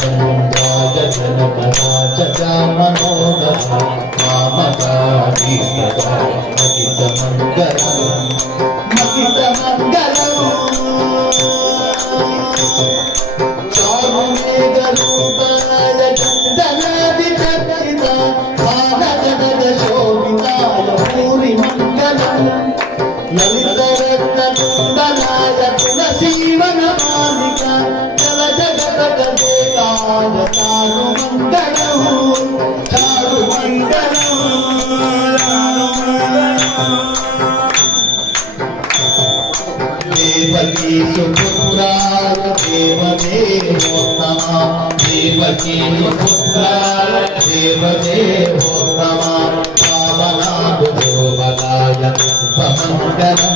चन्द्राय Janakraj मनोदरा मामकाभीष्टदाय मकितमङ्गलम् चारुमेघरूपाय चन्दनादिचर्चिता भागजगदशोभिताय भूरिमङ्गलम् ललितरत्नकुन्दनाय तुलसीवनमालिका जलजगदगदेकाय चारुमङ्गलम् Devaki सुपुत्राय देवदेवोत्तमा Devaki सुपुत्राय देवदेवोत्तमा पावनाय उपमङ्गलम्